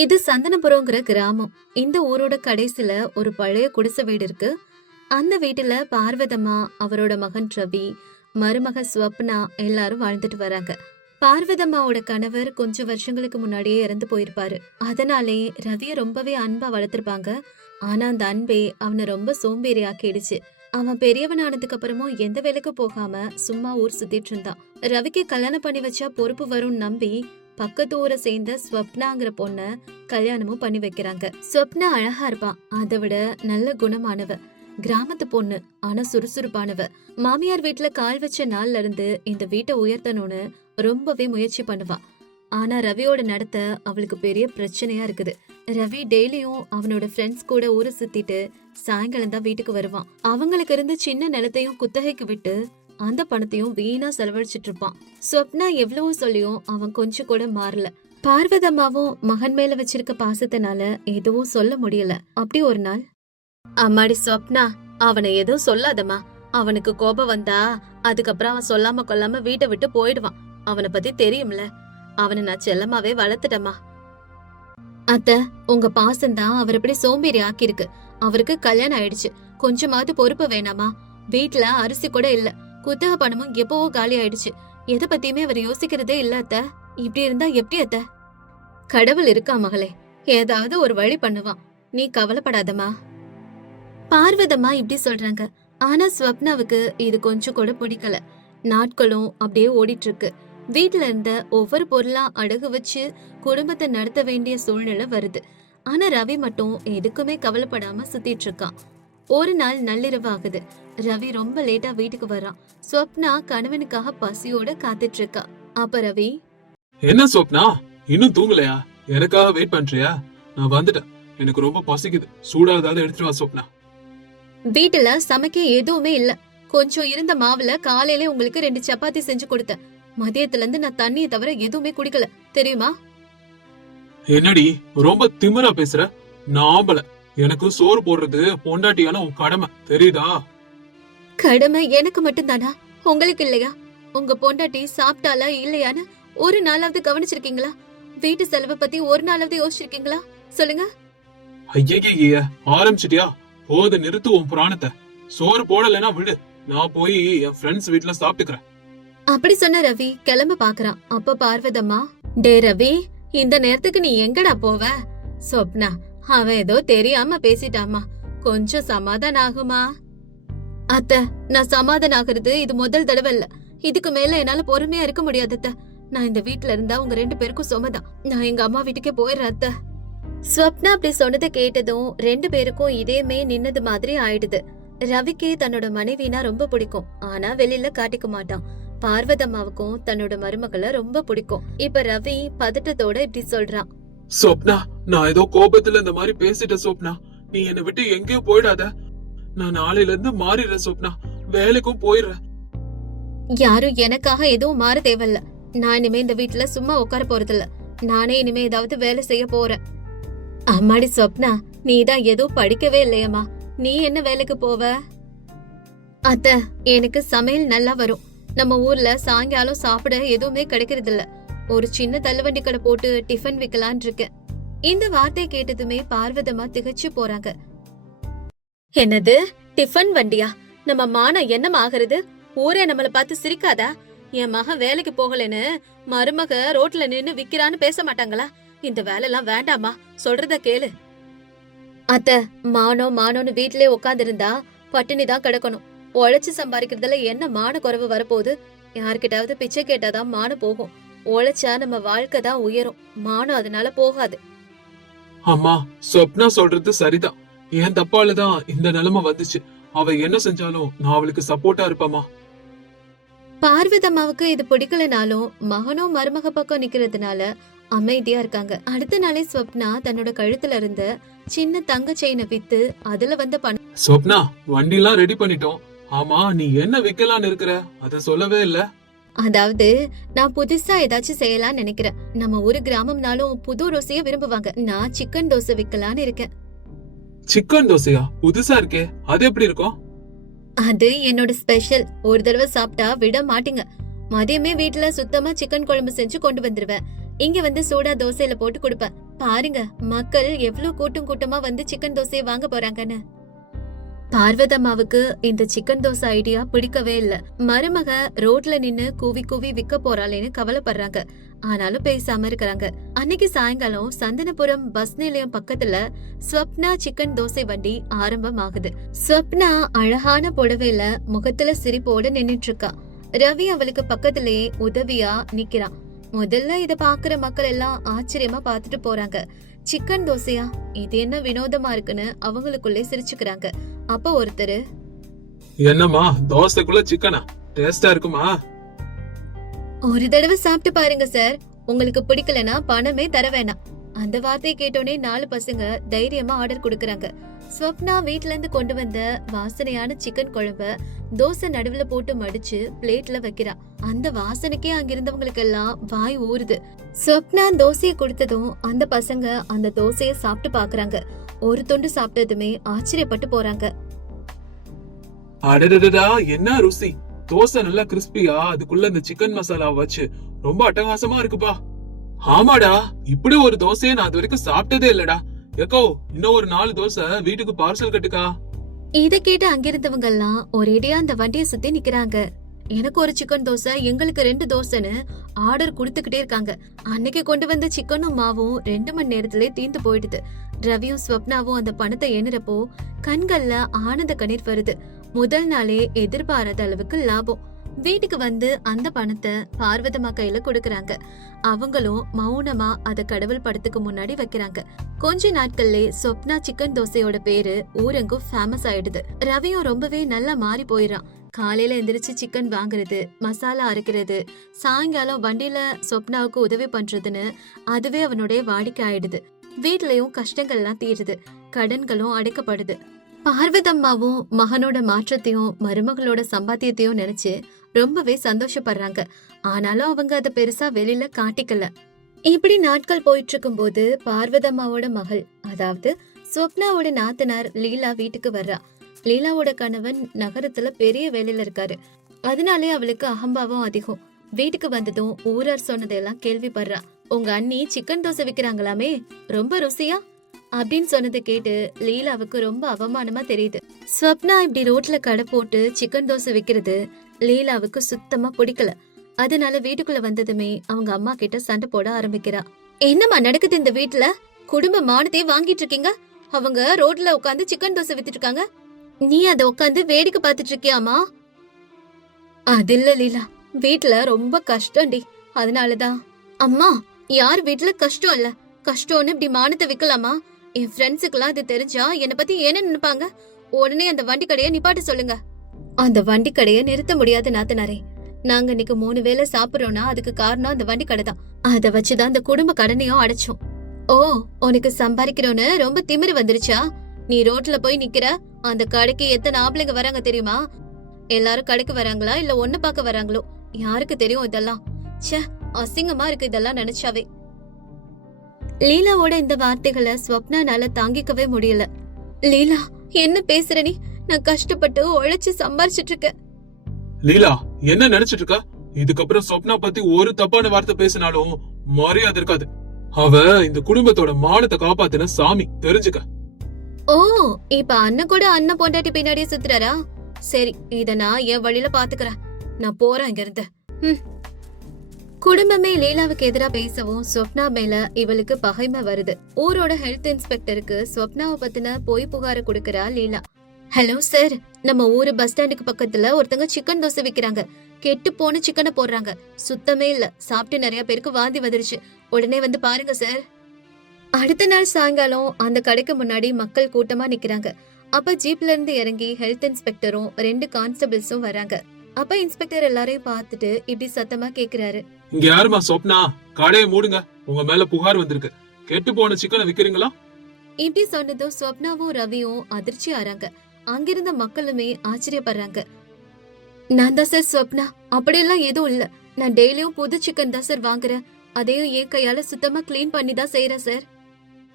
இது சந்தனபுரம்ங்கிற கிராமம். இந்த ஊரோட கடைசில ஒரு பழைய குடிசை வீடு இருக்கு. அந்த வீட்டுல பார்வதம்மா, அவரோட மகன் ரவி, மருமக ஸ்வப்னா எல்லாரும் வாழ்ந்துட்டு வராங்க. பார்வதம்மாவோட கணவர் கொஞ்சம் வருஷங்களுக்கு முன்னாடியே இறந்து போயிருப்பாரு. அதனாலே ரவிய ரொம்பவே அன்பா வளர்த்திருப்பாங்க. ஆனா அந்த அன்பே அவனை ரொம்ப சோம்பேறி ஆக்கிடுச்சு. அவன் பெரியவனானதுக்கு அப்புறமும் எந்த வேலைக்கு போகாம சும்மா ஊர் சுத்திட்டு இருந்தான். ரவிக்கு கல்யாணம் பண்ணி வச்சா பொறுப்பு வரும்னு நம்பி பக்கத்து ஊரை சேர்ந்த ஸ்வப்னாங்கிற பொண்ண கல்யாணமும் பண்ணி வைக்கிறாங்க. ஸ்வப்னா அழகா இருப்பான், அதை விட நல்ல குணமானவ, கிராமத்து பொண்ணு, ஆனா சுறுசுறுப்பானவ. மாமியார் வீட்டுல கால் வச்ச நாள்ல இருந்து இந்த வீட்டை உயர்த்தணும்னு ரொம்பவே முயற்சி பண்ணுவா. ஆனா ரவியோட நடத்த அவளுக்கு பெரிய பிரச்சனையா இருக்குது. ரவி டெய்லியும் அவனோட ஃப்ரெண்ட்ஸ் கூட ஊரை சுத்திட்டு சாயங்காலம் தான் வீட்டுக்கு வருவான். அவங்களுக்கு இருந்து சின்ன நிலத்தையும் குத்தகைக்கு விட்டு அந்த பணத்தையும் வீணா செலவழிச்சிட்டு இருப்பான். ஸ்வப்னா எவ்வளவோ சொல்லியும் அவன் கொஞ்சம் கூட மாறல. பார்வதம்மாவும் மகன் மேல வச்சிருக்க பாசத்தினால எதுவும் சொல்ல முடியல. அப்படி ஒரு நாள், அம்மாடி ஸ்வப்னா, அவனை எதுவும் சொல்லாதம்மா. அவனுக்கு கோபம் வந்தா அதுக்கப்புறம் அவன் சொல்லாம கொல்லாம வீட்டை விட்டு போயிடுவான். அவனை பத்தி தெரியும்ல, அவனை நான் செல்லமாவே வளர்த்துட்டமா. அத்த, உங்க பாசம்தான் அவர் எப்படி சோம்பேறி ஆக்கிருக்கு. அவருக்கு கல்யாணம் ஆயிடுச்சு, கொஞ்சமாவது பொறுப்பு வேணாமா? வீட்டுல அரிசி கூட இல்ல, குத்தக பணமும் எப்பவோ காலி ஆயிடுச்சு. எதை பத்தியுமே அவர் யோசிக்கிறதே இல்ல அத்த. இப்படி இருந்தா எப்படி அத்த? கடவுள் இருக்கா மகளே, ஏதாவது ஒரு வழி பண்ணுவான், நீ கவலைப்படாதமா. பார்வதம்மா இப்படி சொல்றாங்க. ஆனா ஸ்வப்னாவுக்கு இது கொஞ்சம் கூட பிடிக்கல. நாட்களும் அப்படியே ஓடிட்டு இருக்கு. வீட்டுல இருந்த ஒவ்வொரு பொருளா அடகு வச்சு குடும்பத்தை நடத்த வேண்டிய சூழ்நிலை வருது. ஆனா ரவி மட்டும் எதுக்குமே கவலைப்படாம சுத்திட்டு இருக்கான். ஒரு நாள் நள்ளிரவு ஆகுது. ரவி ரொம்ப லேட்டா வீட்டுக்கு வரான். ஸ்வப்னா கணவனுக்காக பசியோட காத்துட்டு இருக்கா. அப்ப ரவி, என்ன ஸ்வப்னா, இன்னும் தூங்கலையா? எனக்காக வெயிட் பண்றியா? நான் வந்துட்டேன், எனக்கு ரொம்ப பசிக்குது, சூடா ஏதாவது எடுத்துட்டு வா ஸ்வப்னா. வீட்டுல சமைக்க எதுவுமே இல்ல. கொஞ்சம் இருந்த மாவுல காலையில உங்களுக்கு 2 சப்பாத்தி செஞ்சு கொடுத்தேன். மதியத்துல இருந்து நான் தண்ணியை தவிர எதுவுமே குடிக்கல, தெரியுமா? என்னடி ரொம்ப திமிரா பேசுற? நாம்பல, எனக்கு சோறு போடுறது பொண்டாட்டியான உன் கடமை, தெரியுதா? கடமை எனக்கு மட்டும் தானா, உங்களுக்கு இல்லையா? உங்க பொண்டாட்டி சாப்பிட்டாலா இல்லையான்னு ஒரு நாளாவது கவனிச்சிருக்கீங்களா? வீட்டு செலவை பத்தி ஒரு நாளாவது யோசிச்சிருக்கீங்களா? சொல்லுங்க. ஐய, ஆரம்பிச்சிட்டியா? போது, நிறுத்து உன் புராணத்தை. சோறு போடலைன்னா விடு, நான் போய் என் ஃப்ரெண்ட்ஸ் வீட்டுல சாப்பிட்டுக்கிறேன். அப்படி சொன்ன ரவி கிளம்ப பாக்குறான். அப்ப பார்வதம்மா, டே ரவி, இந்த நேரத்துக்கு நீ எங்கடா போவ? சொப்னா, அவன் ஏதோ தெரியாம பேசிட்டாமா, கொஞ்சம் சமாதானம் ஆகுமா? அத்த, நான் சமாதானம் ஆகுறது இது முதல் தடவை இல்ல. இதுக்கு மேல என்னால பொறுமையா இருக்க முடியாது அத்த. நான் இந்த வீட்டுல இருந்தா உங்க 2 பேருக்கும் சுமதான். நான் எங்க அம்மா வீட்டுக்கே போயிடுறேன் அத்த. ஸ்வப்னா அப்படி சொன்னதை கேட்டதும் 2 பேருக்கும் இதயமே நின்னது மாதிரி ஆயிடுது. ரவிக்கு தன்னோட மனைவினா ரொம்ப பிடிக்கும், ஆனா வெளியில காட்டிக்க மாட்டான். பார்வதம்மாவுக்கும் தன்னோட மருமகளை ரொம்ப பிடிக்கும். இப்ப ரவி பதட்டத்தோட இப்படி சொல்றான். ஸ்வப்னா, நான் ஏதோ கோபத்துல இந்த மாதிரி பேசிட்ட ஸ்வப்னா. நீ என்னை விட்டு எங்கேயும் போயிடாத. நான் நாளையில இருந்து மாறிடுறேன் ஸ்வப்னா, வேலைக்கும் போயிடுறேன். யாரும் எனக்காக எதுவும் மாற தேவையில்ல. நான் இனிமே இந்த வீட்டுல சும்மா உட்கார போறதில்ல. நானே இனிமே ஏதாவது வேலை செய்ய போறேன். அம்மாடி ஸ்வப்னா, நீதான் எதுவும் படிக்கவே இல்லையம்மா, நீ என்ன வேலைக்கு போவ? அத்த, எனக்கு சமையல் நல்லா வரும். நம்ம ஊர்ல சாயங்காலம் சாப்பிட எதுவுமே கிடைக்கிறது இல்ல. ஒரு சின்ன தள்ளுவண்டி கடை போட்டு டிஃபன் விக்கலான் இருக்கேன். இந்த வார்த்தையை கேட்டதுமே பார்வதம்மா திகச்சு போறாங்க. என்னது டிஃபன் வண்டியா? நம்ம மானம் என்னமா ஆகுறது? ஊரே நம்மள பார்த்து சிரிக்காதா? என் மகன் வேலைக்கு போகலன்னு மருமக ரோட்ல நின்னு விக்கிறான்னு பேச மாட்டாங்களா? இந்த வேலை எல்லாம் வேண்டாமா, சொல்றத கேளு. அத்த, மானோன்னு வீட்லயே உட்கார்ந்து இருந்தா பட்டினி தான் கிடக்கணும். உழைச்சு சம்பாதிக்கிறதுல என்ன மான குறைவு வரப்போகுது? யார்கிட்டாவது பிச்சை கேட்டாதான் மானம் போகும். உழைச்சா நம்ம வாழ்க்கை தான் உயரும், மானம் அதனால போகாது. அம்மா, ஸ்வப்னா சொல்றது சரிதான். என் தப்பாலதான் இந்த நிலைமை வந்துச்சு. அவ என்ன செஞ்சாலும் நான் அவளுக்கு சப்போர்ட்டா இருப்பேம்மா. பார்வதம்மாவுக்கு இது பிடிக்கலனாலும் மகனும் மருமக பக்கம் நிக்கிறதுனால அமைதியா இருக்காங்க. அடுத்த நாளே ஸ்வப்னா தன்னோட கழுத்துல இருந்த சின்ன தங்க செயினை வித்து அதுல வந்த பணம். ஸ்வப்னா, வண்டி எல்லாம் ரெடி பண்ணிட்டோம். ஆமா, நீ என்ன விக்கலான்னு இருக்கிற? அத சொல்லவே இல்ல. அதாவது, நான் புதுசா ஏதாச்சும் செய்யலாம்னு நினைக்கிறேன். நம்ம ஒரு கிராமம்னாலும் புது ருசிய விரும்புவாங்க. நான் சிக்கன் தோசை விக்கலான்னு இருக்கேன். சிக்கன் தோசையா? புதுசா இருக்கே, அது எப்படி இருக்கும்? அது என்னோட ஸ்பெஷல். ஒரு தடவை சாப்பிட்டா விட மாட்டீங்க. மதியமே வீட்டுல சுத்தமா சிக்கன் குழம்பு செஞ்சு கொண்டு வந்துருவேன். இங்க வந்து சூடா தோசையில போட்டு கொடுப்பேன். பாருங்க, மக்கள் எவ்ளோ கூட்டம் கூட்டமா வந்து சிக்கன் தோசையை வாங்க போறாங்கன்னு. பார்வதம்மாவுக்கு இந்த சிக்கன் தோசை ஐடியா பிடிக்கவே இல்ல. மருமக ரோட்ல நின்னு கூவி கூவி விக்க போறாளேன்னு கவலைப்படுறாங்க. ஆனாலும் பேசாம இருக்கிறாங்க. அன்னைக்கு சாயங்காலம் சந்தனபுரம் பஸ் நிலையம் பக்கத்துல ஸ்வப்னா சிக்கன் தோசை வண்டி ஆரம்பமாகுது. ஸ்வப்னா அழகான புடவையில முகத்துல சிரிப்போட நின்னுட்டு இருக்கா. ரவி அவளுக்கு பக்கத்திலேயே உதவியா நிக்கிறான். முதல்ல இத பாக்குற மக்கள் எல்லாம் ஆச்சரியமா பாத்துட்டு போறாங்க. சிக்கன் தோசையா, இது என்ன வினோதமா இருக்குன்னு அவங்களுக்குள்ளே சிரிச்சுக்கிறாங்க. அப்ப ஒருத்தரு, என்னம்மா தோசைக்குள்ள சிக்கனா? டேஸ்டா இருக்குமா? ஒரு தடவை சாப்பிட்டு பாருங்க சார், உங்களுக்கு பிடிக்கலனா பணமே தர வேணாம். அந்த வார்த்தையை கேட்டோனே 4 பசங்க தைரியமா ஆர்டர் கொடுக்கறாங்க. ஸ்வப்னா வீட்ல இருந்து கொண்டு வந்த வாசனையான சிக்கன் குழம்ப தோசை நடுவுல போட்டு மடிச்சு பிளேட்ல வைக்கிறா. அந்த வாசனைக்கே அங்கிருந்தவங்களுக்கு எல்லாம் வாய் ஊறுது. ஸ்வப்னா தோசையை கொடுத்ததும் அந்த பசங்க அந்த தோசைய சாப்பிட்டு பாக்குறாங்க. ஒரு துண்டு சாப்பிட்டதுமே ஆச்சரியப்பட்டு போறாங்க. அடடடடா, என்ன ருசி! தோசை நல்லா கிறிஸ்பியா, அதுக்குள்ள இந்த சிக்கன் மசாலா வச்சு ரொம்ப அட்டகாசமா இருக்குப்பா. ஆமாடா, இப்படி ஒரு தோசையை நான் அது வரைக்கும் சாப்பிட்டதே இல்லடா. ஏக்கோ, இன்னும் ஒரு 4 தோசை வீட்டுக்கு பார்சல் கட்டுக்கா. இத கேட்டு அங்கிருந்தவங்க எல்லாம் ஒரேடியா அந்த வண்டியை சுத்தி நிக்கிறாங்க. எனக்கு ஒரு சிக்கன் தோசை, எங்களுக்கு 2 தோசைன்னு ஆர்டர் கொடுத்துக்கிட்டே இருக்காங்க. அன்னைக்கு கொண்டு வந்த சிக்கனும் மாவும் 2 மணி நேரத்திலே தீந்து போயிடுது. ரவியும் ஸ்வப்னாவும் அந்த பணத்தை எண்ணுறப்போ கண்கள்ல ஆனந்த கண்ணீர் வருது. முதல் நாளே எதிர்பாராத அளவுக்கு லாபம். வீட்டுக்கு வந்து அந்த பணத்தை பார்வதம்மா கையில கொடுக்கறாங்க. அவங்களும் மௌனமா அத கடவுள் படத்துக்கு முன்னாடி வைக்கிறாங்க. கொஞ்ச நாட்கள்லே சொப்னா சிக்கன் தோசையோட பேரு ஊரெங்கும் ஃபேமஸ் ஆயிடுது. ரவியும் ரொம்பவே நல்லா மாறி போயிடறான். காலையில எந்திரிச்சு சிக்கன் வாங்குறது, மசாலா அரைக்கிறது, சாயங்காலம் வண்டியில சொப்னாவுக்கு உதவி பண்றதுன்னு அதுவே அவனுடைய வாடிக்கை ஆயிடுது. வீட்லயும் கஷ்டங்கள்லாம் தீருது, கடன்களும் அடைக்கப்படுது. பார்வதம்மாவும் மகனோட மாற்றத்தையும் மருமகளோட சம்பாத்தியத்தையும் நினைச்சு ரொம்பவே சந்தோஷப்படுறாங்க. ஆனாலும் அவங்க அத பெருசா வெளியில காட்டிக்கல. இப்படி நாட்கள் போயிட்டு இருக்கும் போது பார்வதம்மாவோட மகள், அதாவது ஸ்வப்னாவோட நாத்தனார் லீலா வீட்டுக்கு வர்றா. லீலாவோட கணவன் நகரத்துல பெரிய வேலையில இருக்காரு. அதனாலே அவளுக்கு அகம்பாவம் அதிகம். வீட்டுக்கு வந்ததும் ஊரார் சொன்னதெல்லாம் கேள்விப்படுறா. உங்க அண்ணி சிக்கன் தோசை விக்கிறாங்களாமே, ரொம்ப ருசியா அப்படின்னு சொன்னதை கேட்டு லீலாவுக்கு ரொம்ப அவமானமா தெரியுது. ஸ்வப்னா இப்படி ரோட்ல கடை போட்டு சிக்கன் தோசை விக்கிறது லீலாவுக்கு சுத்தமா பிடிக்கல. அதனால வீட்டுக்குள்ள வந்ததுமே அவங்க அம்மா கிட்ட சண்டை போட ஆரம்பிக்கிறா. என்னம்மா நடக்குது இந்த வீட்டுல? குடும்ப மானத்தையே வாங்கிட்டு இருக்கீங்க. அவங்க ரோட்ல உட்காந்து சிக்கன் தோசை வித்துட்டு இருக்காங்க, நீ அத உட்காந்து வேடிக்கை பார்த்துட்டு இருக்கியாமா? அது இல்ல லீலா, வீட்டுல ரொம்ப கஷ்டம்டி, அதனாலதான். அம்மா, யார் வீட்டுல கஷ்டம் இல்ல, கஷ்டம்னு இப்படி மானத்தை விக்கலாமா? என் ஃப்ரெண்ட்ஸுக்கெல்லாம் அது தெரிஞ்சா என்னை பத்தி என்ன நினைப்பாங்க? உடனே அந்த வண்டி கடையை நிப்பாட்ட சொல்லுங்க. அந்த வண்டி கடையை நிறுத்த முடியாது நாத்தனாரே. நாங்க இன்னைக்கு 3 வேளை சாப்பிடுறோம்னா அதுக்கு காரணம் அந்த வண்டி கடை தான். அதை வச்சுதான் அந்த குடும்ப கடனையும் அடைச்சோம். ஓ, உனக்கு சம்பாதிக்கிறோன்னு ரொம்ப திமிரு வந்துருச்சா? நீ ரோட்ல போய் நிக்கிற, அந்த கடைக்கு எத்தனை ஆம்பளைங்க வராங்க தெரியுமா? எல்லாரும் கடைக்கு வராங்களா இல்ல ஒண்ணு பார்க்க வராங்களோ? யாருக்கு தெரியும் இதெல்லாம்? ச்சே, அசிங்கமா இருக்கு இதெல்லாம் நினைச்சாவே. லீலாவோட இந்த வார்த்தைகளை ஸ்வப்னானால தாங்கிக்கவே முடியல. லீலா, என்ன பேசுற நீ? நான் கஷ்டப்பட்டு உழைச்சு சம்பாரிச்சிட்டு இருக்கேன். லீலா, என்ன நினைச்சிட்டு இருக்கா? இதுக்கப்புறம் சொப்னா பத்தி ஒரு தப்பான வார்த்தை பேசினாலும் மரியாதை இருக்காது. அவ இந்த குடும்பத்தோட மானத்தை காப்பாத்தின சாமி, தெரிஞ்சுக்க. ஓ, இப்ப அண்ணன் கூட அண்ணன் பொண்டாட்டி பின்னாடியே சுத்துறாரா? சரி, இத நான் என் வழியில பாத்துக்கிறேன். நான் போறேன் இங்க இருந்து. குடும்பமே லீலாவுக்கு எதிரா பேசவும் ஸ்வப்னா மேல இவளுக்கு பகைமை வருது. ஊரோட ஹெல்த் இன்ஸ்பெக்டருக்கு ஸ்வப்னாவை பத்தின பொய் புகார கொடுக்கறா லீலா. ஹலோ சார், நம்ம ஊரு பஸ் ஸ்டாண்டுக்கு பக்கத்துல ஒருத்தங்க சிக்கன் தோசை விக்கிறாங்க. கெட்டு போன சிக்கனை போடுறாங்க, சுத்தமே இல்ல. சாப்பிட்டு நிறைய பேருக்கு வாந்தி வந்துருச்சு, உடனே வந்து பாருங்க சார். அடுத்த நாள் சாயங்காலம் அந்த கடைக்கு முன்னாடி மக்கள் கூட்டமா நிக்கிறாங்க. அப்ப ஜீப்ல இருந்து இறங்கி ஹெல்த் இன்ஸ்பெக்டரும் 2 கான்ஸ்டபிள்ஸும் வராங்க. அப்ப இன்ஸ்பெக்டர் எல்லாரையும் பார்த்துட்டு இப்படி சத்தமா கேக்குறாரு. இங்க யாருமா சொப்னா? கடையை மூடுங்க, உங்க மேல புகார் வந்திருக்கு. கெட்டு போன சிக்கனை விக்கிறீங்களா? இப்படி சொன்னதும் ஸ்வப்னாவும் ரவியும் அதிர்ச்சி ஆறாங்க. அங்கிருந்த மக்களுமே ஆச்சரியப்படுறாங்க. நான் தான் சார் ஸ்வப்னா, அப்படியெல்லாம் எதுவும் இல்ல. நான் டெய்லியும் புது சிக்கன் தான் சார் வாங்குறேன். அதையும் என் கையால சுத்தமா கிளீன் பண்ணி தான் செய்யறேன் சார்.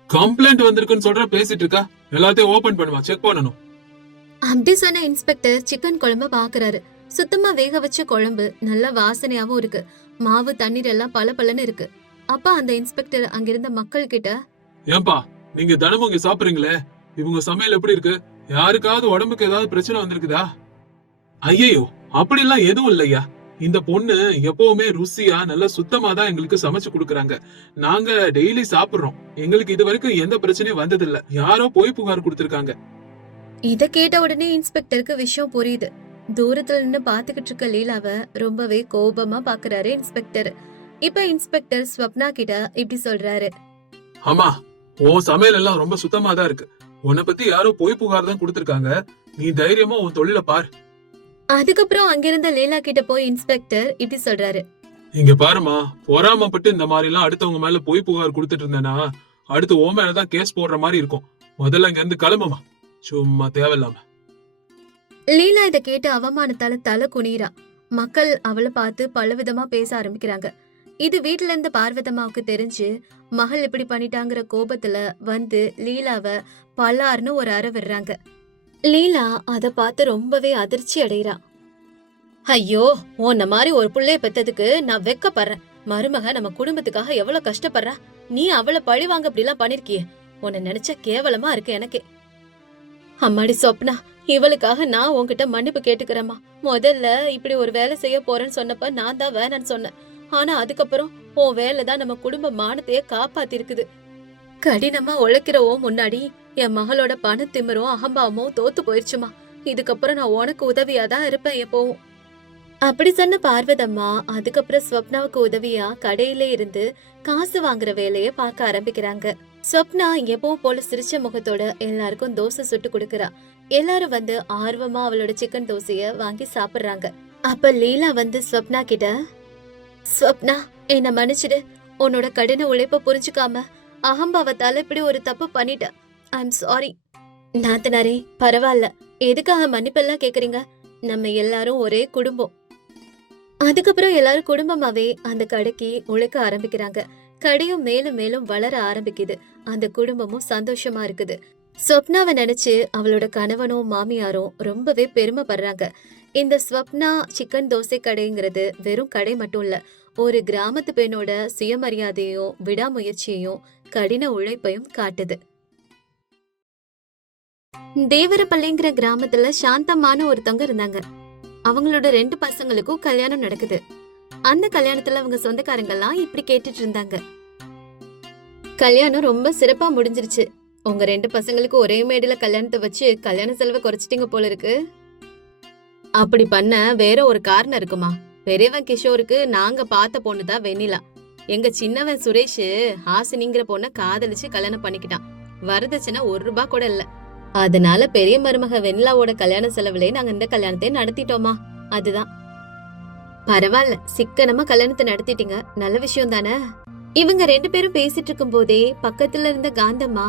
கம்ப்ளைண்ட் வந்திருக்குன்னு சொல்ற பேசிட்டு இருக்கா? எல்லாத்தையும் ஓபன் பண்ணுவா, செக் பண்ணணும். அப்படி சொன்ன இன்ஸ்பெக்டர் சிக்கன் குழம்பு பாக்குறாரு. சுத்தமா வேக வச்ச குழம்பு நல்ல வாசனையாவும் இருக்கு. மாவு தண்ணீர் எல்லாம் பல பலன்னு இருக்கு. அப்ப அந்த இன்ஸ்பெக்டர் அங்கிருந்த மக்கள் கிட்ட, ஏன்பா நீங்க தினமும் இங்க சாப்பிடுறீங்களே, இவங்க சமையல் எப்படி இருக்கு? யாருக்காவது உடம்புக்கு ஏதாவது பிரச்சனை வந்திருக்குதா? ஐயோ, அப்படிலாம் எதுவும் இல்லையா. இந்த பொண்ணு எப்பவுமே ருசியா நல்ல சுத்தமா தான் எங்களுக்கு சமைச்சு கொடுக்கறாங்க. நாங்க டெய்லி சாப்பிடுறோம். எங்களுக்கு இது வரைக்கும் எந்த பிரச்சனையும் வந்ததில்ல. யாரோ போய் புகார் கொடுத்திருக்காங்க. இத கேட்ட உடனே இன்ஸ்பெக்டருக்கு விஷயம் புரியுது. தூரத்துல நின்னு பாத்துக்கிட்டு இருக்க லீலாவ ரொம்பவே கோபமா பாக்குறாரு இன்ஸ்பெக்டர். இப்ப இன்ஸ்பெக்டர் ஸ்வப்னா கிட்ட இப்படி சொல்றாரு. ஆமா, உன் சமையல் எல்லாம் ரொம்ப சுத்தமா தான் இருக்கு. உன்னை பத்தி யாரோ போய் புகார் தான் கொடுத்திருக்காங்க. நீ தைரியமா உன் தொழில பார். அதுக்கப்புறம் அங்கிருந்த லீலா கிட்ட போய் இன்ஸ்பெக்டர் இப்படி சொல்றாரு. இங்க பாருமா, பொறாமப்பட்டு இந்த மாதிரி எல்லாம் அடுத்தவங்க மேல போய் புகார் கொடுத்துட்டு இருந்தேனா அடுத்து உன் மேலதான் கேஸ் போடுற மாதிரி இருக்கும். முதல்ல இங்க இருந்து கிளம்புமா, சும்மா தேவையில்லாம. லீலா இத கேட்டு அவமானத்தால தலை குனிறா. மக்கள் அவளை பார்த்து பலவிதமா பேச ஆரம்பிக்கிறாங்க. இது வீட்டுல இருந்த பார்வதம்மாவுக்கு தெரிஞ்சு மகள் இப்படி பண்ணிட்டாங்கிற கோபத்துல வந்து லீலாவ பல்லார்னு ஒரு அறை விடுறாங்க. லீலா அத பார்த்து ரொம்பவே அதிர்ச்சி அடைறா. ஐயோ, உன்ன மாதிரி ஒரு புள்ளைய பெத்ததுக்கு நான் வெக்கப்படுறேன். மருமக நம்ம குடும்பத்துக்காக எவ்வளவு கஷ்டப்படுறா. நீ அவளை பழி வாங்க இப்படி எல்லாம் பண்ணிருக்கியே. உன்னை நினைச்சா கேவலமா இருக்கு எனக்கே. அம்மாடி சொப்னா, இவளுக்காக நான் உன்கிட்ட மன்னிப்பு கேட்டுக்கிறேம்மா. முதல்ல இப்படி ஒரு வேலை செய்ய போறேன்னு சொன்னப்ப நான் தான் வேணான்னு சொன்னேன். ஆனா அதுக்கப்புறம் உன் வேலைதான் நம்ம குடும்ப மானத்தையே காப்பாத்திருக்குது. கடினமா உழைக்கிறவோ முன்னாடி என் மகளோட பணத்திமிரும் அகம்பாவமும் தோத்து போயிருச்சுமா. இதுக்கப்புறம் நான் உனக்கு உதவியாதான் இருப்பேன் எப்பவும். அப்படி சொன்ன பார்வதம்மா அதுக்கப்புறம் ஸ்வப்னாவுக்கு உதவியா கடையில இருந்து காசு வாங்குற வேலைய பார்க்க ஆரம்பிக்கிறாங்க. ஸ்வப்னா எப்பவும் போல சிரிச்ச முகத்தோட எல்லாருக்கும் தோசை சுட்டு கொடுக்கறா. எல்லாரும் வந்து ஆர்வமா அவளோட சிக்கன் தோசைய வாங்கி சாப்பிடுறாங்க. அப்ப லீலா வந்து ஸ்வப்னா கிட்ட, ஸ்வப்னா என்ன மன்னிச்சிடு. உன்னோட கடின உழைப்ப புரிஞ்சுக்காம அகம்பாவத்தால இப்படி ஒரு தப்பு பண்ணிட்ட. I'm sorry. நாத்தனாரே, பரவாயில்ல. எதுக்காக மன்னிப்பெல்லாம் கேக்குறீங்க? நம்ம எல்லாரும் ஒரே குடும்பம். அதுக்கப்புறம் எல்லாரும் குடும்பமாவே அந்த கடைக்கு உழைக்க ஆரம்பிக்கிறாங்க. கடையும் மேலும் மேலும் வளர ஆரம்பிக்குது. அந்த குடும்பமும் சந்தோஷமா இருக்குது. ஸ்வப்னாவை நினைச்சு அவளோட கணவனும் மாமியாரும் ரொம்பவே பெருமைப்படுறாங்க. இந்த ஸ்வப்னா சிக்கன் தோசை கடைங்கிறது வெறும் கடை மட்டும் இல்ல, ஒரு கிராமத்து பெண்ணோட சுயமரியாதையும் விடாமுயற்சியையும் கடின உழைப்பையும் காட்டுது. தேவரப்பள்ளிங்கிற கிராமத்துல சாந்தமான ஒருத்தவங்க இருந்தாங்க. அவங்களோட 2 பசங்களுக்கும் கல்யாணம் நடக்குது. அந்த கல்யாணத்துல அவங்க சொந்தக்காரங்க எல்லாம் இப்படி கேட்டுட்டு இருந்தாங்க. கல்யாணம் ரொம்ப சிறப்பா முடிஞ்சிருச்சு. உங்க 2 பசங்களுக்கு ஒரே மேடையில கல்யாணத்தை வச்சு கல்யாண செலவை குறைச்சிட்டீங்க போல இருக்கு. அப்படி பண்ண வேற ஒரு காரணம் இருக்குமா? பெரியவன் கிஷோருக்கு நாங்க பார்த்த பொண்ணுதான் வெண்ணிலா. எங்க சின்னவன் சுரேஷ் ஹாசினிங்கிற பொண்ண காதலிச்சு கல்யாணம் பண்ணிக்கிட்டான். வரதட்சணை 1 ரூபாய் கூட இல்ல. அதனால பெரிய மருமக வெண்ணிலாவோட கல்யாண செலவுல நாங்க இந்த கல்யாணத்தை நடத்திட்டோமா. அதுதான். பரவாயில்ல, சிக்கனமா கல்யாணத்தை நடத்திட்டீங்க. நல்ல விஷயம் தானே. இவங்க 2 பேரும் பேசிட்டு இருக்கும் போதே பக்கத்துல இருந்த காந்தம்மா,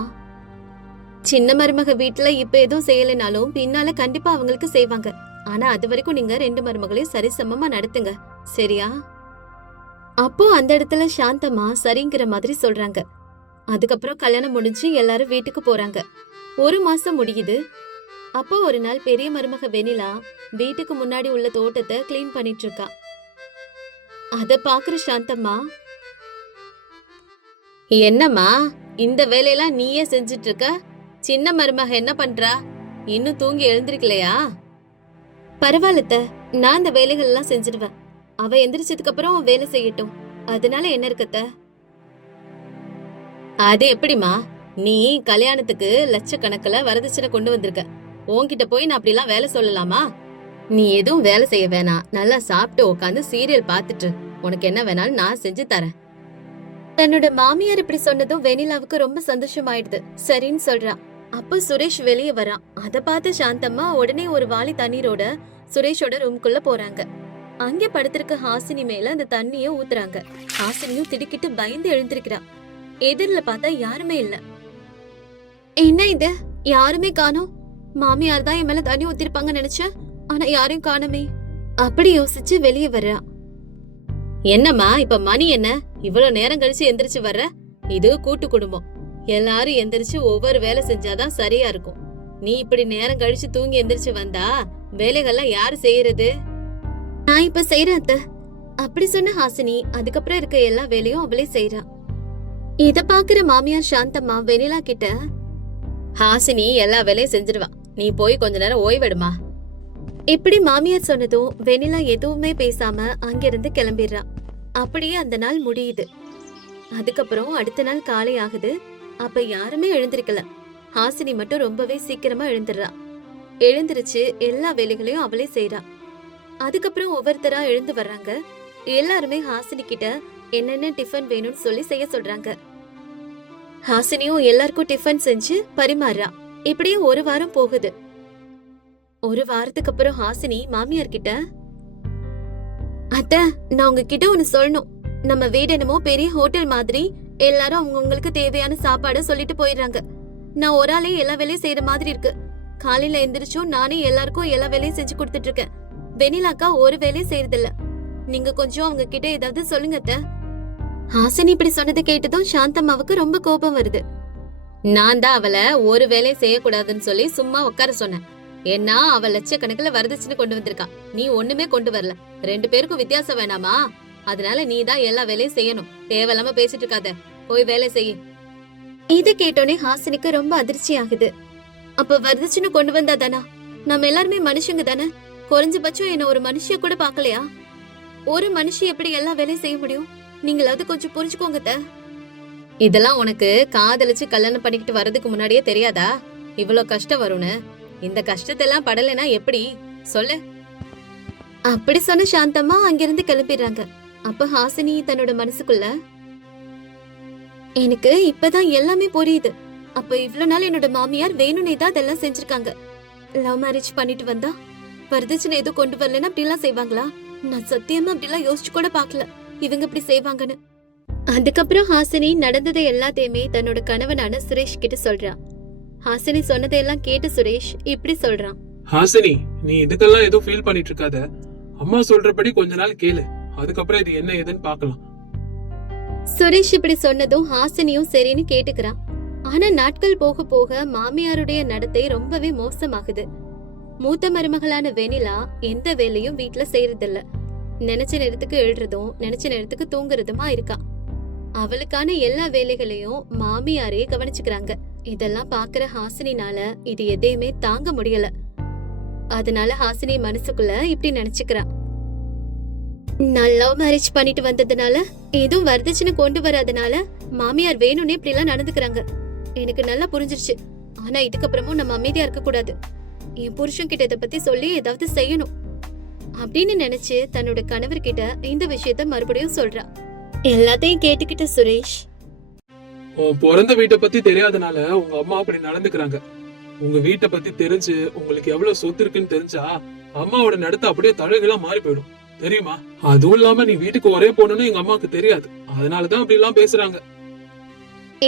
சின்ன மருமக வீட்டுல இப்ப எதுவும் செய்யலைனாலும் பின்னால கண்டிப்பா அவங்களுக்கு செய்வாங்க. ஆனா அது வரைக்கும் நீங்க 2 மருமகளையும் சரிசமமா நடத்துங்க, சரியா? அப்போ அந்த இடத்துல சாந்தம்மா சரிங்கிற மாதிரி சொல்றாங்க. அதுக்கப்புறம் கல்யாணம் முடிஞ்சு எல்லாரும் வீட்டுக்கு போறாங்க. 1 மாசம் முடியுது. அப்போ ஒரு நாள் பெரிய மருமக வெண்ணிலா வீட்டுக்கு முன்னாடி உள்ள தோட்டத்தை கிளீன் பண்ணிட்டு இருக்கா. அத பாக்குற சாந்தம்மா, என்னம்மா இந்த வேலையெல்லாம் நீயே செஞ்சிட்டு இருக்க? சின்ன மருமக என்ன பண்றா? இன்னும் தூங்கி எழுந்திருக்கலையா? பரவாயில்லத்த, நான் இந்த வேலைகள் எல்லாம் செஞ்சிடுவேன். அவ எந்திரிச்சதுக்கு அப்புறம் வேலை செய்யட்டும். அதனால என்ன இருக்கத்த? அது எப்படிமா? நீ கல்யாணத்துக்கு லட்சக்கணக்கில் வரதட்சணை கொண்டு வந்திருக்க. உன்கிட்ட போய் நான் அப்படிலாம் வேலை சொல்லலாமா? நீ எதுவும் வேலை செய்ய வேணாம். நல்லா சாப்பிட்டு உட்காந்து சீரியல் பார்த்துட்டு உனக்கு என்ன வேணாலும் நான் செஞ்சு தரேன். தன்னோட மாமியார் இப்படி சொன்னதும் வெண்ணிலாவுக்கு ரொம்ப சந்தோஷமாயிடுது. சரின்னு சொல்றா. அப்போ சுரேஷ் வெளியே வரான். அத பார்த்து சாந்தம்மா உடனே ஒரு வாளி தண்ணீரோட சுரேஷோட ரூம்குள்ள போறாங்க. அங்கே படுத்திருக்க ஹாசினி மேல அந்த தண்ணிய ஊத்துறாங்க. ஹாசினியும் திடுக்கிட்டு பயந்து எழுந்திருக்கிறா. எதிரில பார்த்தா யாருமே இல்ல. என்ன இது, யாருமே காணோம். மாமியார் தான் என் மேல தண்ணி ஊத்திருப்பாங்க நினைச்சேன். ஆனா யாரையும் காணுமே. அப்படி யோசிச்சு வெளியே வர்றா. என்னம்மா இப்ப மணி என்ன? இவ்வளவு நேரம் கழிச்சு எந்திரிச்சு வர்ற? இது கூட்டு குடும்பம். எல்லாரும் எந்திரிச்சு ஒவ்வொரு வேலை செஞ்சாதான் சரியா இருக்கும். நீ இப்படி நேரம் கழிச்சு தூங்கி எந்திரிச்சு வந்தா வேலைகள்லாம் யாரு செய்யறது? நான் இப்ப செய்யறேன் அத்த. அப்படி சொன்ன ஹாசினி அதுக்கப்புறம் இருக்க எல்லா வேலையும் அவளே செய்யறா. இத பாக்குற மாமியார் சாந்தம்மா வெனிலா கிட்ட, ஹாசினி எல்லா வேலையும் செஞ்சிடுவா, நீ போய் கொஞ்ச நேரம் ஓய்வெடுமா. இப்படி மாமியார் சொன்னதும் வெனிலா எதுவுமே பேசாம அங்கிருந்து கிளம்பிடுறா. அப்படியே அந்த நாள் முடியுது. அதுக்கப்புறம் அடுத்த நாள் காலை ஆகுது. அப்ப யாருமே எழுந்திருக்கல. ஹாசினி மட்டும் ரொம்பவே சீக்கிரமா எழுந்துடுறா. எழுந்திருச்சு எல்லா வேலைகளையும் அவளே செய்யறா. அதுக்கப்புறம் ஒவ்வொருத்தரா எழுந்து வர்றாங்க. எல்லாருமே ஹாசினி கிட்ட என்னென்ன டிஃபன் வேணும்னு சொல்லி செய்ய சொல்றாங்க. ஹாசினியும் எல்லாருக்கும் டிஃபன் செஞ்சு பரிமாறா. இப்படியே ஒரு வாரம் போகுது. ஒரு வாரத்துக்கு அப்புறம் ஹாசினி மாமியார் கிட்ட, அத்தை, நான் உங்ககிட்ட ஒன்னு சொல்லணும். நம்ம வீடு என்னமோ பெரிய ஹோட்டல் மாதிரி, எல்லாரும் அவங்களுக்கு தேவையான சாப்பாடு சொல்லிட்டு போயிடுறாங்க. நான் ஒரு ஆளே எல்லா வேலையும் செய்யற மாதிரி இருக்கு. காலையில எந்திரிச்சும் நானே எல்லாருக்கும் எல்லா வேலையும் செஞ்சு கொடுத்துட்டு இருக்கேன். வெனிலாக்கா ஒரு வேலையும் செய்யறதில்ல. நீங்க கொஞ்சம் அவங்க கிட்ட ஏதாவது சொல்லுங்க அத்தை. ஹாசினி இப்படி சொன்னதை கேட்டதும் சாந்தம்மாவுக்கு ரொம்ப கோபம் வருது. நான் தான் அவளை ஒரு வேலையும் செய்யக்கூடாதுன்னு சொல்லி சும்மா உட்கார சொன்னேன். ஏன்னா அவ லட்சக்கணக்கில் வரதட்சணை கொண்டு வந்திருக்கா. நீ ஒண்ணுமே கொண்டு வரல. 2 பேருக்கும் வித்தியாசம் வேணாமா? அதனால நீ தான் எல்லா வேலையும் செய்யணும். தேவையில்லாம பேசிட்டு இருக்காத, போய் வேலை செய்ய. இத கேட்டோனே ஹாசினிக்கு ரொம்ப அதிர்ச்சி ஆகுது. அப்ப வரதட்சணை கொண்டு வந்தா தானா? நம்ம எல்லாருமே மனுஷங்க தானே. குறைஞ்சபட்சம் என்ன ஒரு மனுஷிய கூட பாக்கலையா? ஒரு மனுஷி எப்படி எல்லா வேலையும் செய்ய முடியும்? நீங்களாவது கொஞ்சம் புரிஞ்சுக்கோங்க அத்தை. இதெல்லாம் உனக்கு காதலிச்சு கல்யாணம் பண்ணிக்கிட்டு வர்றதுக்கு முன்னாடியே தெரியாதா இவ்வளவு கஷ்டம் வரும்னு? இந்த கஷ்டத்தெல்லாம் படலைனா எப்படி சொல்லு? அப்படி சொன்ன சாந்தம்மா அங்கிருந்து கிளம்பிடுறாங்க. அப்ப ஹாசினி தன்னோட மனசுக்குள்ள, எனக்கு இப்பதான் எல்லாமே புரியுது. அப்ப இவ்வளவு நாள் என்னோட மாமியார் வேணும்னே தான் அதெல்லாம் செஞ்சிருக்காங்க. லவ் மேரேஜ் பண்ணிட்டு வந்தா வரதட்சணை எதுவும் கொண்டு வரலன்னா அப்படி எல்லாம் செய்வாங்களா? நான் சத்தியமா அப்படி எல்லாம் யோசிச்சு கூட பாக்கல இவங்க இப்படி செய்வாங்கன்னு. அதுக்கப்புறம் ஹாசினி நடந்ததை எல்லாத்தையுமே தன்னோட கணவனான சுரேஷ் கிட்ட சொல்றா. ஹாசினி சொன்னதையெல்லாம் கேட்டு சுரேஷ் இப்படி சொல்றான். ஹாசினி, நீ இதுக்கெல்லாம் ஏதோ ஃபீல் பண்ணிட்டு இருக்காத. அம்மா சொல்றபடி கொஞ்ச நாள் கேளு, அதுக்கப்புறம் இது என்ன ஏதுன்னு பாக்கலாம். சுரேஷ் இப்படி சொன்னதும் ஹாசினியும் சரின்னு கேட்டுக்கிறான். ஆனா நாட்கள் போக போக மாமியாருடைய நடத்தை ரொம்பவே மோசமாகுது. மூத்த மருமகளான வெனிலா எந்த வேலையும் வீட்டுல செய்யறதில்ல. நினைச்ச நேரத்துக்கு எழுறதும் நினைச்ச நேரத்துக்கு தூங்குறதுமா இருக்கா. அவளுக்கான எல்லா வேலைகளையும் மாமியாரே கவனிச்சுக்கிறாங்க. இதெல்லாம் பாக்குற ஹாசினினால இது எதையுமே தாங்க முடியல. அதனால ஹாசினி மனசுக்குள்ள இப்படி நினைச்சுக்கிறா. நான் லவ் மேரேஜ் பண்ணிட்டு வந்ததுனால எதுவும் வரதட்சணை கொண்டு வராதனால மாமியார் வேணும்னே இப்படி எல்லாம் நடந்துக்கிறாங்க. எனக்கு நல்லா புரிஞ்சிருச்சு. ஆனா இதுக்கப்புறமும் நம்ம அமைதியா இருக்க கூடாது. என் புருஷன் கிட்ட இதை பத்தி சொல்லி ஏதாவது செய்யணும் அப்படின்னு நினைச்சு தன்னோட கணவர்கிட்ட இந்த விஷயத்த மறுபடியும் சொல்றா. எல்லாத்தையும் கேட்டுக்கிட்ட சுரேஷ், உன் பிறந்த வீட்டை பத்தி தெரியாதனால உங்க அம்மா அப்படி நடந்துக்கிறாங்க. உங்க வீட்டை பத்தி தெரிஞ்சு உங்களுக்கு எவ்வளவு சொத்து இருக்குன்னு தெரிஞ்சா அம்மாவோட நடத்த அப்படியே தலைகளா மாறி போயிடும் தெரியுமா? அதுவும் இல்லாம நீ வீட்டுக்கு ஒரே போகணும்னு எங்க அம்மாவுக்கு தெரியாது. அதனாலதான் அப்படி எல்லாம் பேசுறாங்க.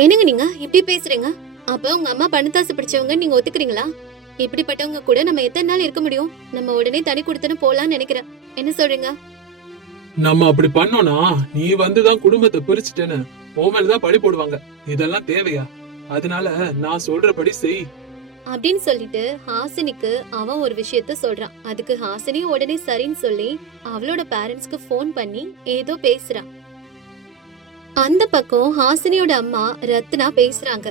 என்னங்க நீங்க இப்படி பேசுறீங்க? அப்ப உங்க அம்மா பணத்தாசை பிடிச்சவங்க நீங்க ஒத்துக்கிறீங்களா? இப்படிப்பட்டவங்க கூட நம்ம எத்தனை நாள் இருக்க முடியும்? நம்ம உடனே தனி கொடுத்துன்னு போலான்னு நினைக்கிறேன். என்ன சொல்றீங்க? நம்ம அப்படி பண்ணோம்னா நீ வந்துதான் குடும்பத்தை பிரிச்சுட்டேன்னு ஓமல்தான் பழி போடுவாங்க. இதெல்லாம் தேவையா? அதனால நான் சொல்றபடி செய் அப்படின்னு சொல்லிட்டு ஹாசினிக்கு அவன் ஒரு விஷயத்த சொல்றான். அதுக்கு ஹாசினி உடனே சரின்னு சொல்லி அவளோட பேரண்ட்ஸ்க்கு ஃபோன் பண்ணி ஏதோ பேசுறான். அந்த பக்கம் ஹாசினியோட அம்மா ரத்னா பேசுறாங்க.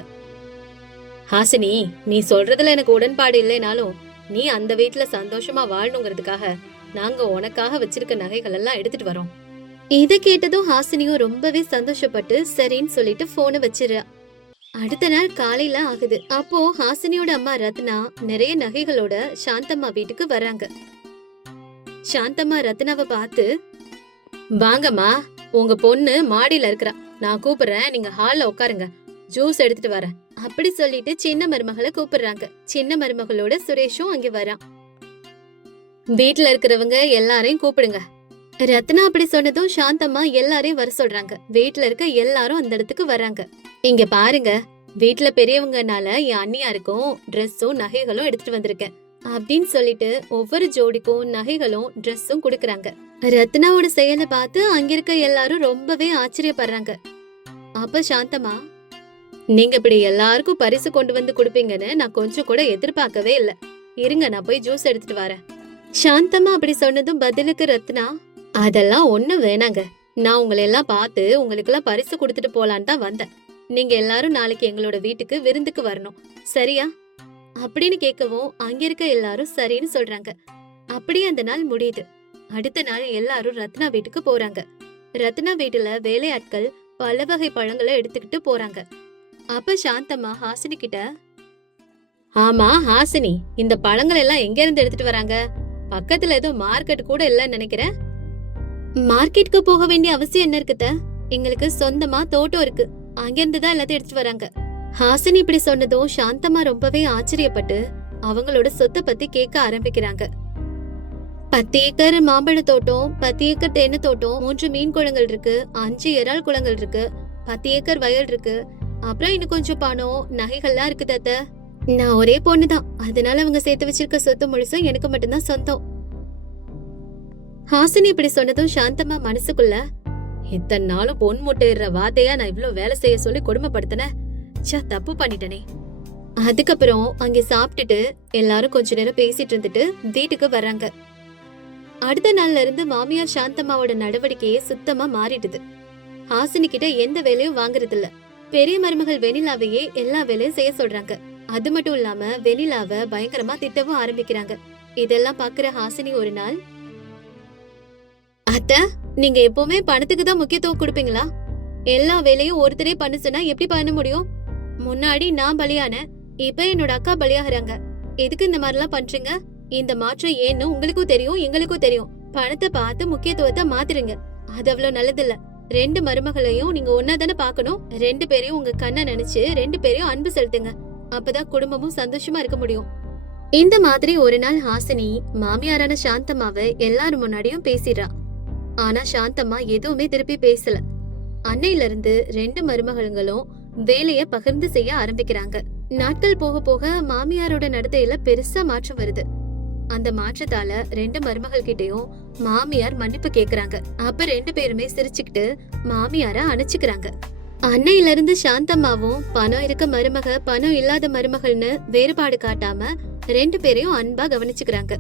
ஹாசினி, நீ சொல்றதுல எனக்கு உடன்பாடு இல்லைனாலும் நீ அந்த வீட்டுல சந்தோஷமா வாழணுங்கிறதுக்காக நாங்க உனக்காக வச்சிருக்க நகைகள் எல்லாம் எடுத்துட்டு வரோம். இத கேட்டதும் ஹாசினியும் ரொம்பவே சந்தோஷப்பட்டு சரின்னு சொல்லிட்டு போனை வச்சிரு. அடுத்த நாள் காலையில ஆகுது. அப்போ ஹாசினியோட அம்மா ரத்னா நிறைய நகைகளோட சாந்தம்மா வீட்டுக்கு வராங்க. சாந்தம்மா ரத்னாவை பார்த்து, வாங்கம்மா, உங்க பொண்ணு மாடியில இருக்கிறா, நான் கூப்பிடுறேன், நீங்க ஹால்ல உட்காருங்க, ஜூஸ் எடுத்துட்டு வரேன் அப்படி சொல்லிட்டு சின்ன மருமகளை கூப்பிடுறாங்க. சின்ன மருமகளோட சுரேஷும் அங்க வரான். வீட்டுல இருக்கிறவங்க எல்லாரையும் கூப்பிடுங்க. ரத்னா அப்படி சொன்னதும் சாந்தம்மா எல்லாரையும் வர சொல்றாங்க. வீட்டுல இருக்க எல்லாரும் அந்த இடத்துக்கு வராங்க. இங்க பாருங்க, வீட்டுல பெரியவங்கனால என் அண்ணியாருக்கும் ட்ரெஸ்ஸும் நகைகளும் எடுத்துட்டு வந்திருக்கேன் அப்படின்னு சொல்லிட்டு ஒவ்வொரு ஜோடிக்கும் நகைகளும் ட்ரெஸ்ஸும் குடுக்கறாங்க. ரத்னாவோட செயலை பார்த்து அங்க இருக்க எல்லாரும் ரொம்பவே ஆச்சரியப்படுறாங்க. அப்ப சாந்தம்மா, நீங்க இப்படி எல்லாருக்கும் பரிசு கொண்டு வந்து கொடுப்பீங்கன்னு நான் கொஞ்சம் கூட எதிர்பார்க்கவே இல்ல. இருங்க, நான் போய் ஜூஸ் எடுத்துட்டு வரேன். சாந்தம்மா அப்படி சொன்னதும் பதிலுக்கு ரத்னா, அதெல்லாம் ஒண்ணும் வேணாங்க, நான் உங்களை எல்லாம் பார்த்து உங்களுக்கு எல்லாம் பரிசு கொடுத்துட்டு போலான்னு தான் வந்தேன். நீங்க எல்லாரும் நாளைக்கு எங்களோட வீட்டுக்கு விருந்துக்கு வரணும், சரியா அப்படின்னு கேட்கவும் அங்க இருக்க எல்லாரும் சரின்னு சொல்றாங்க. அப்படியே அந்த நாள் முடியுது. அடுத்த நாள் எல்லாரும் ரத்னா வீட்டுக்கு போறாங்க. ரத்னா வீட்டுல வேலையாட்கள் பல வகை பழங்களை எடுத்துக்கிட்டு போறாங்க. அப்ப சாந்தம்மா ஹாசினி கிட்ட, ஆமா ஹாசினி, இந்த பழங்கள் எல்லாம் எங்க இருந்து எடுத்துட்டு வராங்க? பக்கத்துல ஏதோ மார்க்கெட் கூட இல்லன்னு நினைக்கிறேன். மார்க்கெட்டுக்கு போக வேண்டிய அவசியம் என்ன இருக்குத? எங்களுக்கு சொந்தமா தோட்டம் இருக்கு, அங்க இருந்து தான் எல்லாத்தையும் எடுத்துட்டு வராங்க. ஹாசினி இப்படி சொன்னதும் சாந்தம்மா ரொம்பவே ஆச்சரியப்பட்டு அவங்களோட சொத்தை பத்தி கேட்க ஆரம்பிக்கிறாங்க. 10 ஏக்கர் மாம்பழ தோட்டம், 10 ஏக்கர் தென்னை தோட்டம், 3 மீன் குளங்கள் இருக்கு, 5 இறால் குளங்கள் இருக்கு, 10 ஏக்கர் வயல் இருக்கு, அப்புறம் இன்னும் கொஞ்சம் பணம் நகைகள்லாம் இருக்கு தாத்த. நான் ஒரே பொண்ணுதான், அதனால அவங்க சேர்த்து வச்சிருக்க சொத்து முழுசும் எனக்கு மட்டும்தான் சொந்தம். ஹாசினி இப்படி சொன்னதும் சாந்தம்மா மனசுக்குள்ள, இத்தனை நாளும் பொன் முட்டையிடுற வார்த்தையா நான் இவ்ளோ வேலை செய்ய சொல்லி கொடுமைப்படுத்தினேன், தப்பு பண்ணிட்டனே. அதுக்கப்புறம் அங்க சாப்பிட்டுட்டு எல்லாரும் கொஞ்ச நேரம் பேசிட்டு இருந்துட்டு வீட்டுக்கு வர்றாங்க. அடுத்த நாள்ல இருந்து மாமியார் சாந்தம்மாவோட நடவடிக்கையே சுத்தமா மாறிடுது. ஹாசினி கிட்ட எந்த வேலையும் வாங்குறது இல்ல. பெரிய மருமகள் வெனிலாவையே எல்லா வேலையும் செய்ய சொல்றாங்க. அது மட்டும் இல்லாம வெனிலாவை பயங்கரமா திட்டவும் ஆரம்பிக்கிறாங்க. இதெல்லாம் பாக்குற ஹாசினி ஒரு நாள், அத்த, நீங்க எப்பவுமே பணத்துக்கு தான் முக்கியத்துவம் கொடுப்பீங்களா? எல்லா வேலையும் ஒருத்தரே பண்ண சொன்னா எப்படி பண்ண முடியும்? முன்னாடி நான் பலியான, இப்ப என்னோட அக்கா பலியாகிறாங்க. எதுக்கு இந்த மாதிரி எல்லாம் பண்றீங்க? இந்த மாற்றம் ஏன்னு உங்களுக்கும் தெரியும், எங்களுக்கும் தெரியும். பணத்தை பார்த்து முக்கியத்துவத்தை மாத்துறீங்க, அது அவ்வளவு நல்லது இல்ல. 2 மருமகளையும் நீங்க ஒன்னா தானே பாக்கணும். 2 பேரையும் உங்க கண்ணை நினைச்சு 2 பேரையும் அன்பு செலுத்துங்க, அப்பதான் குடும்பமும் சந்தோஷமா இருக்க முடியும். இந்த மாதிரி ஒரு நாள் ஹாசினி மாமியாரான சாந்தம்மாவை எல்லாரும் முன்னாடியும் பேசிடுறா. ஆனா சாந்தம்மா எதுவுமே திருப்பி பேசல. அன்னையில இருந்து 2 மருமகளுங்களும் வேலைய பகிர்ந்து செய்ய ஆரம்பிக்கிறாங்க. நாட்கள் போக போக மாமியாரோட நடத்தையில பெருசா மாற்றம் வருது. அந்த மாற்றத்தால 2 மருமகள் கிட்டயும் மாமியார் மன்னிப்பு கேக்குறாங்க. அப்ப 2 பேருமே சிரிச்சுக்கிட்டு மாமியார அணைச்சுக்கிறாங்க. அன்னையில இருந்து சாந்தம்மாவும் பணம் இருக்க மருமக, பணம் இல்லாத மருமகள்னு வேறுபாடு காட்டாம 2 பேரையும் அன்பா கவனிச்சுக்கிறாங்க.